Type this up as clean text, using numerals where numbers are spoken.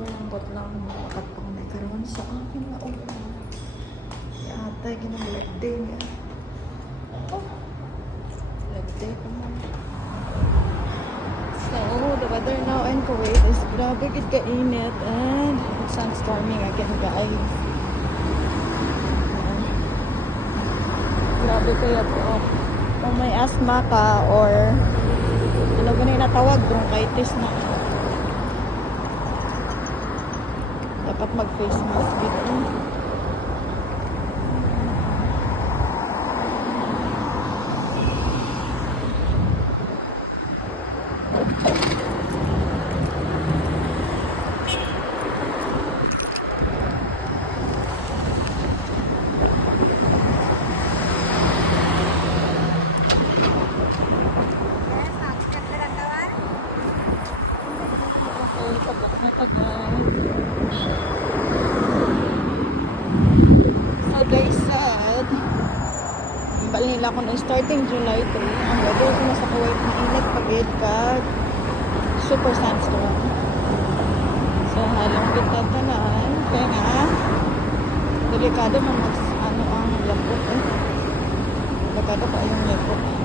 Malambot lang makatpang na karoon sa akin na ulan. Yata, ginag-birthday niya. Oh, birthday pa mo. So, the weather now in Kuwait is grabe gid ka-init and it's sunstorming again, guys. Grabe kaya to. Kung may asthma ka or ano ba na natawag, bronchitis na. Dapat mag-face mask dito. So guys, bali nila ako na starting July 3. Ang weather ko na sa Kuwait na init pagid kag super sandstorm. So halong kita tanan kaya nga delikado man ang lapot. Delikado pa yung lapot.